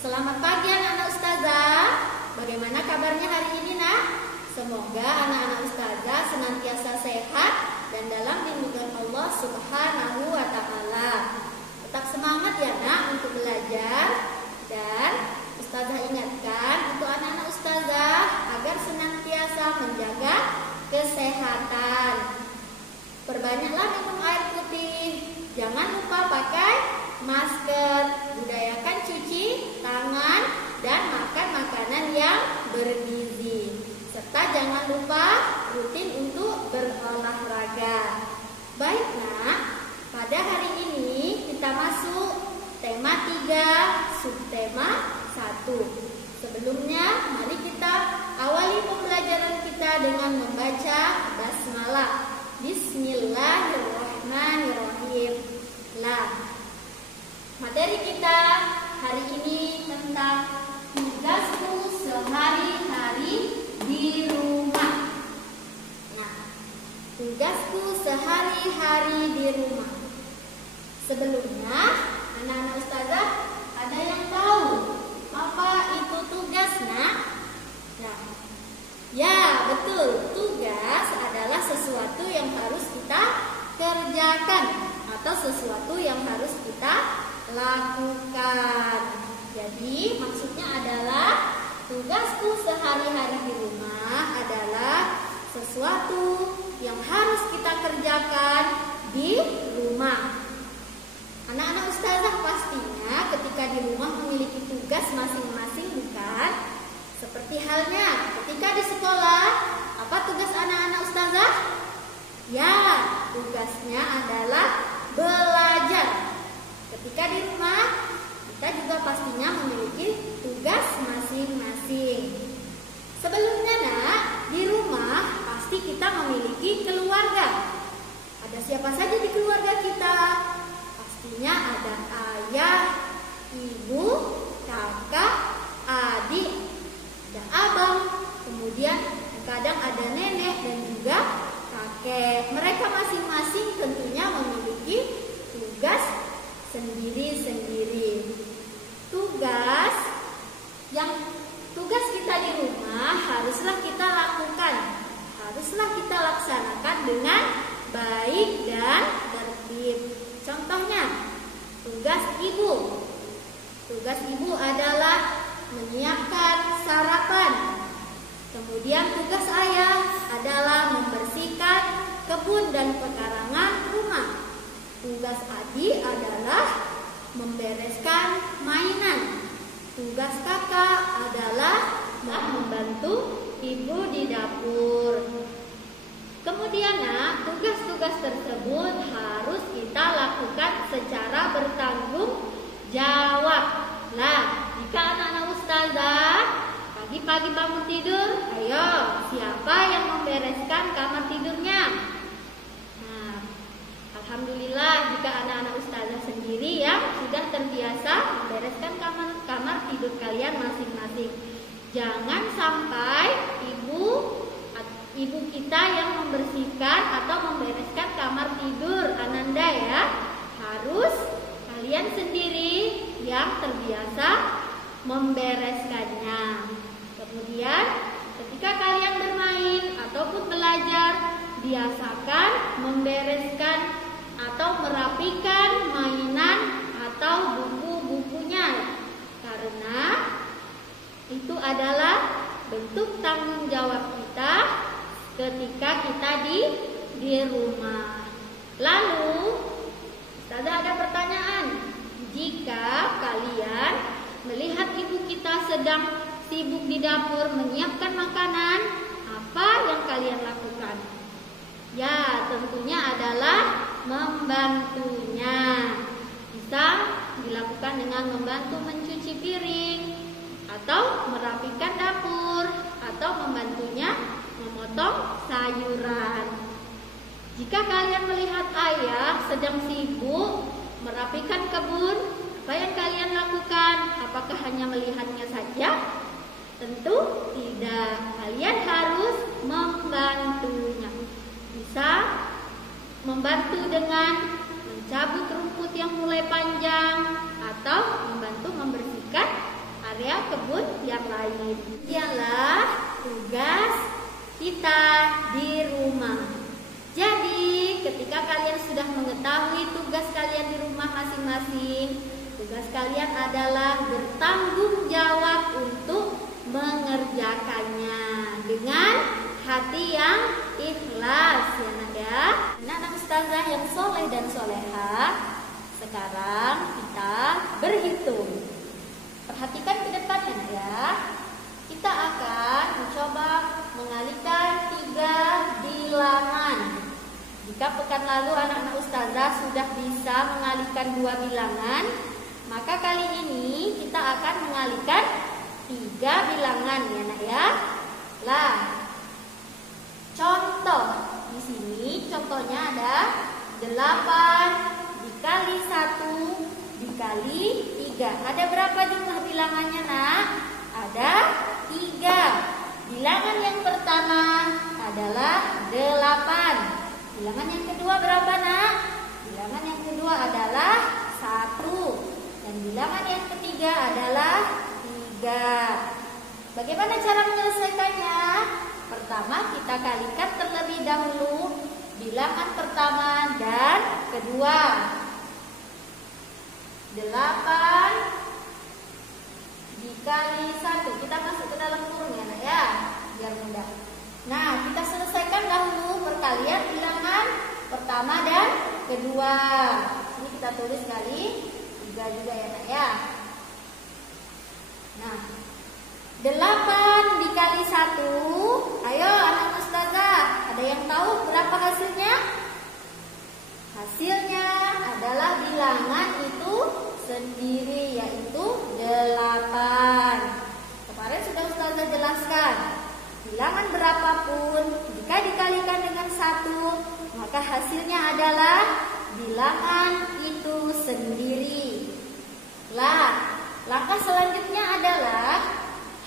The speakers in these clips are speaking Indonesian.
Selamat pagi anak-anak ustazah. Bagaimana kabarnya hari ini nak? Semoga anak-anak ustazah senantiasa sehat dan dalam lindungan Allah Subhanahu wa ta'ala. Tetap semangat ya nak untuk belajar. Dan ustazah ingatkan untuk anak-anak ustazah agar senantiasa menjaga kesehatan. Perbanyaklah minum air putih. Jangan lupa pakai masker. Budayakan cuci tangan dan makan makanan yang bergizi. Serta jangan lupa rutin untuk berolahraga. Baik nak, pada hari ini kita masuk tema 3, subtema 1. Sebelumnya, mari kita awali pembelajaran kita dengan membaca basmalah. Bismillahirrahmanirrahim. Materi kita hari ini tentang tugasku sehari-hari di rumah. Tugasku sehari-hari di rumah. Sebelumnya, anak-anak ustazah ada yang tahu apa itu tugas, nak? Ya, betul. Tugas adalah sesuatu yang harus kita kerjakan atau sesuatu yang harus kita lakukan. Jadi, maksudnya adalah tugasku sehari-hari di rumah adalah sesuatu yang harus kita kerjakan di rumah. Anak-anak ustazah pastinya ketika di rumah memiliki tugas masing-masing, bukan? Seperti halnya ketika di sekolah, apa tugas anak-anak ustazah? Ya, tugasnya adalah belajar. Ketika di rumah, kita juga pastinya memiliki tugas masing-masing. Sebelumnya nak, di rumah pasti kita memiliki keluarga. Ada siapa saja di keluarga kita? Pastinya ada ayah, ibu, kakak, adik, ada abang, kemudian kadang ada nenek dan juga kakek. Mereka masing-masing tentunya memiliki tugas sendiri-sendiri. Tugas kita di rumah haruslah kita lakukan, haruslah kita laksanakan dengan baik dan tertib. Contohnya, tugas ibu. Tugas ibu adalah menyiapkan sarapan. Kemudian tugas ayah adalah membersihkan kebun dan pekarangan rumah. Tugas adik adalah membereskan mainan. Tugas kakak adalah membantu ibu di dapur. Kemudian nak, tugas-tugas tersebut harus kita lakukan secara bertanggung jawab. Jika anak-anak ustazah pagi-pagi bangun tidur, ayo siapa yang membereskan kamar tidurnya? Alhamdulillah jika anak-anak ustazah sendiri yang sudah terbiasa membereskan kamar tidur kalian masing-masing. Jangan sampai ibu kita yang membersihkan atau membereskan kamar tidur Ananda ya. Harus kalian sendiri yang terbiasa membereskannya. Kemudian ketika kalian bermain ataupun belajar, biasakan membereskan atau merapikan mainan atau buku-bukunya, karena itu adalah bentuk tanggung jawab kita ketika kita di rumah. Lalu ada pertanyaan, jika kalian melihat ibu kita sedang sibuk di dapur menyiapkan makanan, apa yang kalian lakukan? Ya, tentunya adalah membantunya. Bisa dilakukan dengan membantu mencuci piring, atau merapikan dapur, atau membantunya memotong sayuran. Jika kalian melihat ayah sedang sibuk merapikan kebun, apa yang kalian lakukan? Apakah hanya melihatnya saja? Tentu tidak. Kalian harus membantunya. Bisa membantu dengan mencabut rumput yang mulai panjang atau membantu membersihkan area kebun yang lain. Ialah tugas kita di rumah. Jadi ketika kalian sudah mengetahui tugas kalian di rumah masing-masing, tugas kalian adalah bertanggung jawab untuk mengerjakannya dengan hati yang ikhlas, ya nak ya. Anak-anak ustazah yang soleh dan solehah, sekarang kita berhitung. Perhatikan ke depan ya nak ya. Kita akan mencoba mengalihkan 3 bilangan. Jika pekan lalu anak-anak ustazah sudah bisa mengalihkan 2 bilangan, maka kali ini kita akan mengalihkan 3 bilangan ya nak ya. Lah, contoh di sini contohnya ada 8 dikali 1 dikali 3. Ada berapa jumlah bilangannya nak? Ada 3. Bilangan yang pertama adalah 8. Bilangan yang kedua berapa nak? Bilangan yang kedua adalah 1. Dan bilangan yang ketiga adalah 3. Bagaimana cara menyelesaikannya? Pertama kita kalikan terlebih dahulu bilangan pertama dan kedua. 8 dikali 1. Kita masuk ke dalam kurung ya nak ya, biar mudah. Nah, kita selesaikan dahulu perkalian bilangan pertama dan kedua. Ini kita tulis kali 3 juga ya nak ya. Nah, 8 dikali 1. Ayo anak ustazah, ada yang tahu berapa hasilnya? Hasilnya adalah bilangan itu sendiri, yaitu 8. Kemarin sudah ustazah jelaskan, bilangan berapapun jika dikalikan dengan 1, maka hasilnya adalah bilangan itu sendiri. Lah, langkah selanjutnya adalah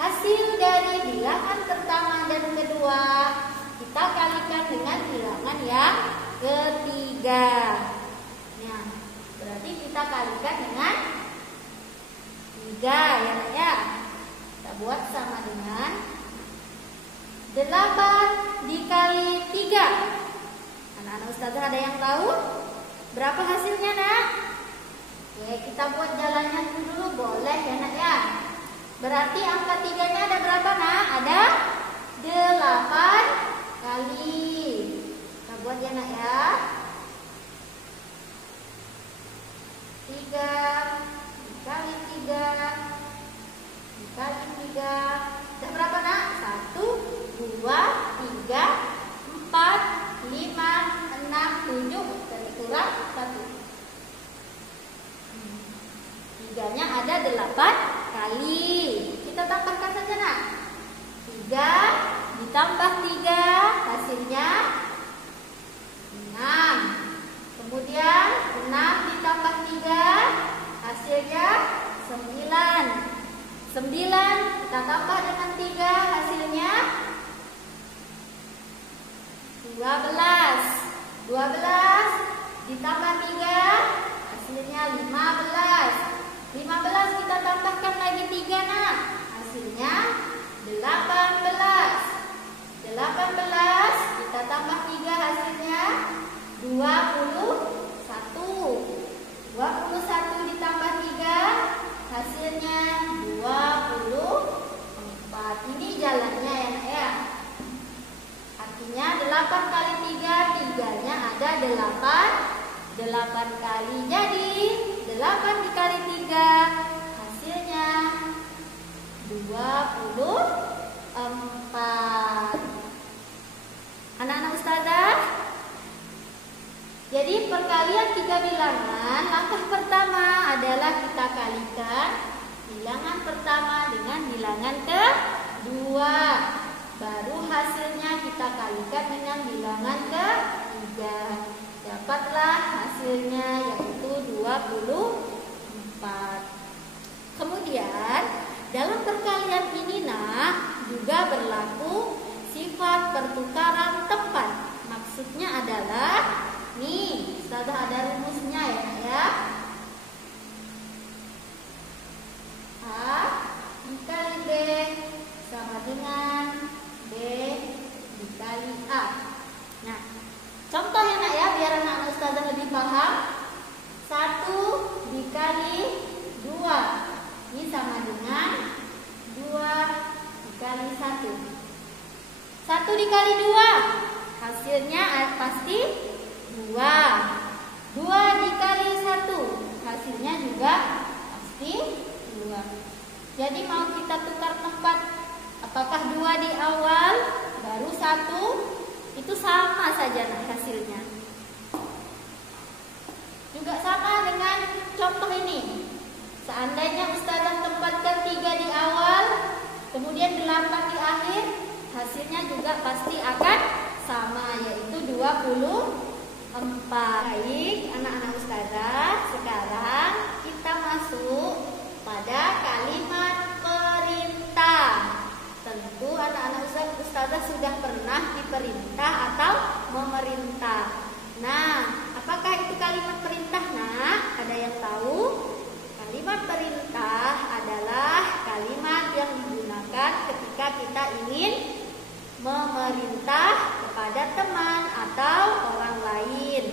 hasil dari bilangan pertama dan kedua kita kalikan dengan bilangan yang ketiga. Nah, berarti kita kalikan dengan 3 ya nak ya. Kita buat sama dengan 8 dikali 3. Anak-anak ustazah ada yang tahu berapa hasilnya nak? Oke, kita buat jalannya dulu boleh ya nak ya. Berarti angka 3-nya ada berapa nak? Ada 8 kali. Kita buat ya nak ya. 3 dikali 3 dikali 3. Ada berapa nak? 1, 2, 3, 4, 5, 6, 7. Dan kurang 1. 3-nya ada 8 kali. Kita tambahkan saja nak. 3 ditambah 3 hasilnya 6. Kemudian 6 ditambah 3 hasilnya 9. 9 kita tambah dengan 3 hasilnya 12. 12 ditambah 3 hasilnya 15. 15 kita tambahkan lagi 3 nak, hasilnya 18. 18 kita tambah 3 hasilnya 21. 21 ditambah 3 hasilnya 24. Ini jalannya ya nak ya. Artinya 8 kali 3, 3-nya ada 8 kali. Jadi 8 dikali 3 hasilnya 24. Anak-anak ustazah, jadi perkalian 3 bilangan, langkah pertama adalah kita kalikan bilangan pertama dengan bilangan kedua. Baru hasilnya kita kalikan dengan bilangan ketiga. Dapatlah hasilnya yaitu 24. Kemudian dalam perkalian ini nak juga berlaku sifat pertukaran tempat. Maksudnya adalah nih, sudah ada rumusnya ya. A dikali 2, hasilnya pasti 2. 2 dikali 1, hasilnya juga pasti 2. Jadi mau kita tukar tempat, apakah 2 di awal baru 1, itu sama saja hasilnya. Juga sama dengan contoh ini. Seandainya Ustazah tempatkan 3 di awal, kemudian 8 di akhir, hasilnya juga pasti akan sama, yaitu 24. Baik, anak-anak Ustazah, sekarang kita masuk pada kalimat perintah. Tentu anak-anak Ustazah sudah pernah diperintah atau memerintah. Nah, apakah itu kalimat perintah, nak? Ada yang tahu? Kalimat perintah adalah kalimat yang digunakan ketika kita ingin memerintah kepada teman atau orang lain.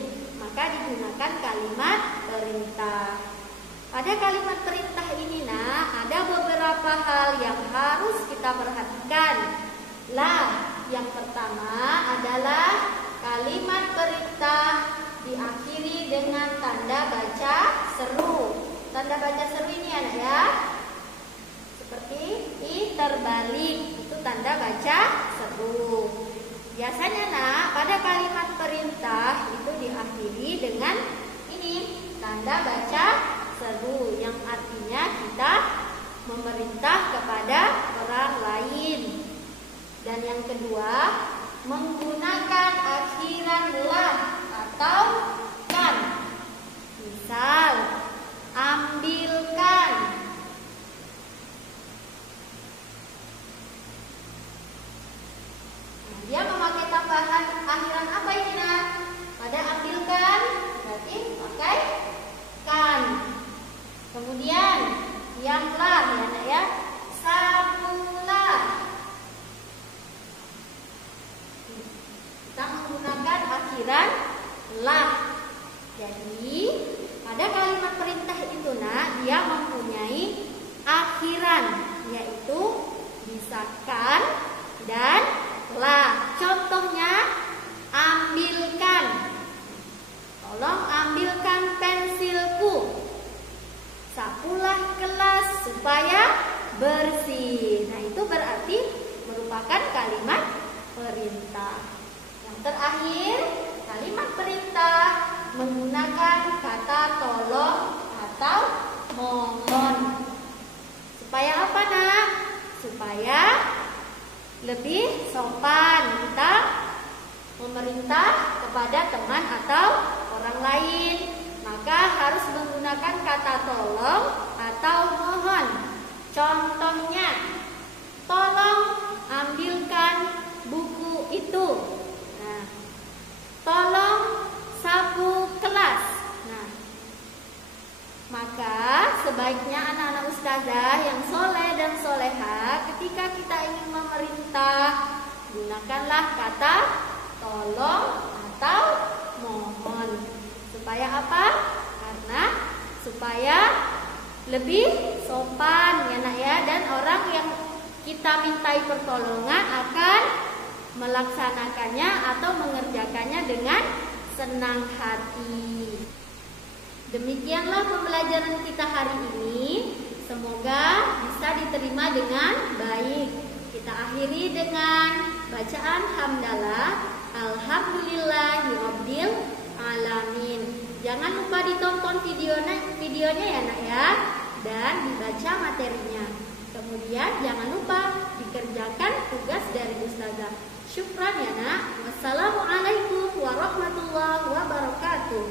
Maka digunakan kalimat perintah. Pada kalimat perintah ini, nah, ada beberapa hal yang harus kita perhatikan. Yang pertama adalah kalimat perintah diakhiri dengan tanda baca seru. Tanda baca seru ini anak ya, seperti i terbalik, itu tanda baca seru. Biasanya nak, pada kalimat perintah itu diakhiri dengan ini, tanda baca seru, yang artinya kita memerintah kepada orang lain. Dan yang kedua, menggunakan akhiran lah atau kan. Misal, ambilkan. Nah, dia memakai tambahan akhiran apa ini, nak? Pada ambilkan berarti pakai kan. Kemudian yang lah ya, nak ya, sabulah. Kita menggunakan akhiran lah. Jadi pada kalimat perintah itu, nak, dia mempunyai akhiran, yaitu bisa kan dan lah. Contohnya, ambilkan. Tolong ambilkan pensilku. Sapulah kelas supaya bersih. Nah, itu berarti merupakan kalimat perintah. Yang terakhir, kalimat perintah menggunakan kata tolong atau mohon. Supaya apa, nak? Supaya lebih sopan kita memerintah kepada teman atau orang lain. Maka harus menggunakan kata tolong atau mohon. Contohnya, tolong ambilkan buku itu. Nah, tolong sapu kelas. Nah, maka sebaiknya anak-anak ustazah yang soleh dan soleha, ketika kita ingin memerintah, gunakanlah kata tolong atau mohon. Supaya apa? Karena supaya lebih sopan ya, nak ya, dan orang yang kita mintai pertolongan akan melaksanakannya atau mengerjakannya dengan senang hati. Demikianlah pembelajaran kita hari ini. Semoga bisa diterima dengan baik. Kita akhiri dengan bacaan hamdalah. Alhamdulillahirabbil alamin. Jangan lupa ditonton videonya ya, nak ya, dan dibaca materinya. Kemudian jangan lupa dikerjakan tugas dari ustazah. Syukran ya, nak. Wassalamualaikum warahmatullahi wabarakatuh.